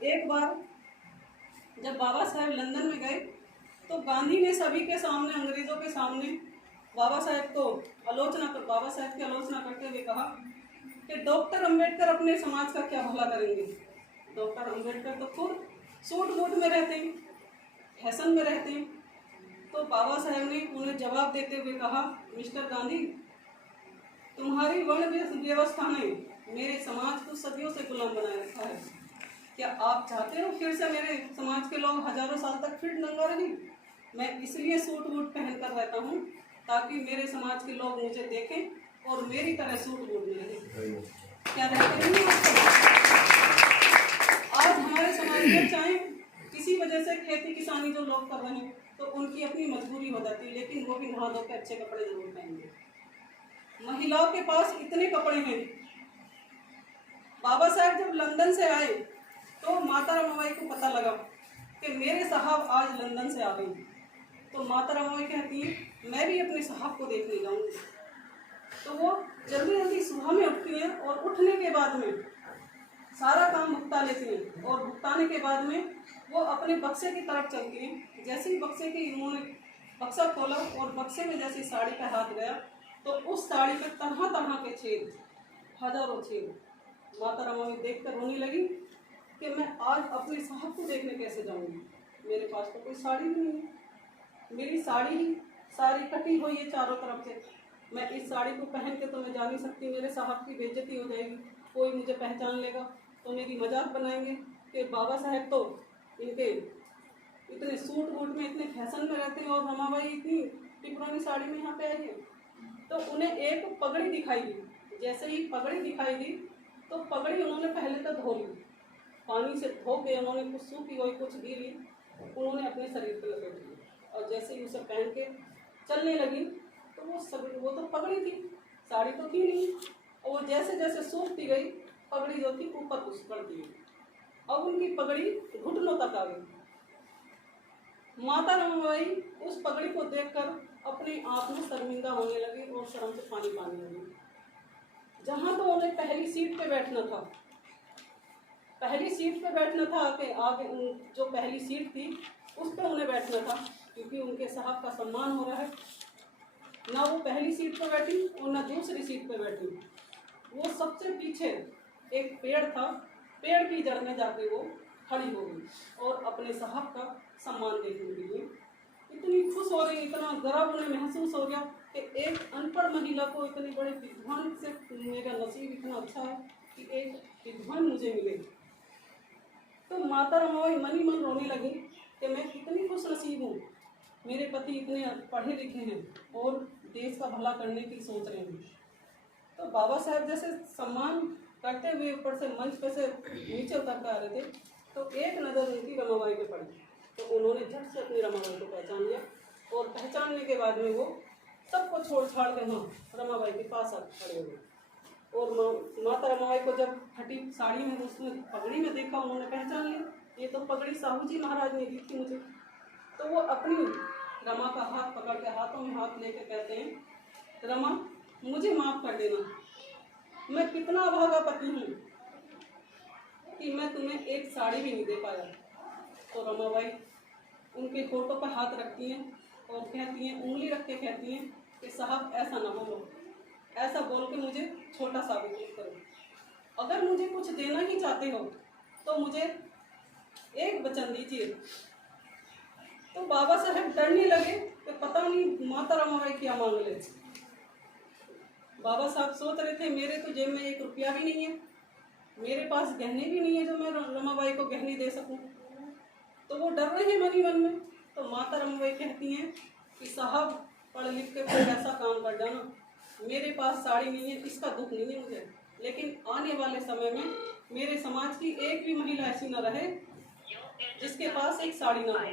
एक बार जब बाबा साहेब लंदन में गए तो गांधी ने सभी के सामने, अंग्रेजों के सामने बाबा साहेब की आलोचना करते हुए कहा कि डॉक्टर अंबेडकर अपने समाज का क्या भला करेंगे। डॉक्टर अंबेडकर तो खुद सूट बूट में रहते हैं, फैशन में रहते हैं। तो बाबा साहेब ने उन्हें जवाब देते हुए कहा, मिस्टर गांधी, तुम्हारी वर्ण व्यवस्था ने मेरे समाज को सदियों से गुलाम बनाए रखा है। क्या आप चाहते हो फिर से मेरे समाज के लोग हजारों साल तक फिर नंगा रहें? मैं इसलिए सूट वूट पहन कर रहता हूँ ताकि मेरे समाज के लोग मुझे देखें और मेरी तरह सूट वूट में रहें। क्या रहते नहीं आज हमारे समाज में, चाहे किसी वजह से खेती किसानी जो लोग कर रहे हैं तो उनकी अपनी मजबूरी हो जाती है, लेकिन वो भी नहा धो के अच्छे कपड़े जरूर पहनेंगे। महिलाओं के पास इतने कपड़े हैं। बाबा साहब जब लंदन से आए तो माता रमाबाई को पता लगा कि मेरे साहब आज लंदन से आ गई। तो माता रमाबाई कहती है, मैं भी अपने साहब को देखने जाऊंगी। तो वो जल्दी जल्दी सुबह में उठती हैं और उठने के बाद में सारा काम भुगता लेती हैं और भुगताने के बाद में वो अपने बक्से की तरफ चलती हैं। जैसे ही बक्से की उन्होंने बक्सा खोला और बक्से में जैसे साड़ी का हाथ गया तो उस साड़ी पे तरह तरह के छेद, हजारों छेद। माता रमाबाई देख कर रोने लगी कि मैं आज अपने साहब को देखने कैसे जाऊंगी, मेरे पास तो कोई साड़ी भी नहीं है, मेरी साड़ी ही सारी कटी हुई है चारों तरफ से। मैं इस साड़ी को पहन के तो मैं जा नहीं सकती, मेरे साहब की बेइज्जती हो जाएगी, कोई मुझे पहचान लेगा तो मेरी मजाक बनाएंगे कि बाबा साहब तो इनके इतने सूट वूट में, इतने फैशन में रहते हैं और रमाबाई इतनी टिपरानी साड़ी में यहाँ पे आई है। तो उन्हें एक पगड़ी दिखाई दी। जैसे ही पगड़ी दिखाई दी तो पगड़ी उन्होंने पहले तो धो ली, पानी से धो के उन्होंने कुछ सूखी हुई कुछ गीली उन्होंने अपने शरीर पर लपेट ली और जैसे ही उसे पहन के चलने लगी तो वो तो पगड़ी थी, साड़ी तो थी नहीं। और वो जैसे जैसे सूखती गई पगड़ी जो थी ऊपर घुस पड़ती गई। अब उनकी पगड़ी घुटनों तक आ गई। माता रमाबाई उस पगड़ी को देखकर अपने आप में शर्मिंदा होने लगी और शर्म से पानी पाने लगी। जहां तो उन्हें पहली सीट पे बैठना था, पहली सीट पे बैठना था, आगे जो पहली सीट थी उस पे उन्हें बैठना था क्योंकि उनके साहब का सम्मान हो रहा है। ना वो पहली सीट पे बैठी और ना दूसरी सीट पे बैठी। वो सबसे पीछे एक पेड़ था, पेड़ की जड़ में जाके वो खड़ी हो गई और अपने साहब का सम्मान देखने के लिए इतनी खुश हो गई, इतना गर्व उन्हें महसूस हो गया कि एक अनपढ़ महिला को इतने बड़े विद्वान से, मेरा नसीब इतना अच्छा है कि एक विद्वान मुझे मिले। तो माता रमाबाई मन ही मन रोने लगी कि मैं कितनी खुश नसीब हूँ, मेरे पति इतने पढ़े लिखे हैं और देश का भला करने की सोच रहे हैं। तो बाबा साहब जैसे सम्मान करते हुए ऊपर से मंच पे से नीचे उतर कर आ रहे थे तो एक नज़र उनकी रमाबाई पे पड़ी। तो उन्होंने झट से अपनी रमाबाई को पहचान लिया और पहचानने के बाद में वो सबको छोड़ छाड़ कर रमाबाई के पास आ खड़े हुए। और माता रमाबाई को जब फटी साड़ी में उसमें पगड़ी में देखा उन्होंने पहचान लिया, ये तो पगड़ी साहू जी महाराज ने दी थी मुझे। तो वो अपनी रमा का हाथ पकड़ के हाथों में हाथ लेके कहते हैं, रमा मुझे माफ़ कर देना, मैं कितना अभागा पति हूँ कि मैं तुम्हें एक साड़ी भी नहीं दे पाया। तो रमाबाई उनके होठों पर हाथ रखती हैं और कहती हैं, उंगली रख के कहती हैं कि साहब ऐसा ना बोलो, ऐसा बोल के मुझे छोटा साबित मत करो। अगर मुझे कुछ देना ही चाहते हो तो मुझे एक वचन दीजिए। तो बाबा साहब डरने लगे कि पता नहीं माता रमाबाई क्या मांग ले। बाबा साहब सोच रहे थे मेरे तो जेब में एक रुपया भी नहीं है, मेरे पास गहने भी नहीं है जो मैं रमाबाई को गहने दे सकूं। तो वो डर रहे हैं मन ही मन में। तो माता रमाबाई कहती हैं कि साहब पढ़ लिख के कोई ऐसा काम कर जाना, मेरे पास साड़ी नहीं है इसका दुख नहीं है मुझे, लेकिन आने वाले समय में मेरे समाज की एक भी महिला ऐसी न रहे जिसके पास एक साड़ी ना हो।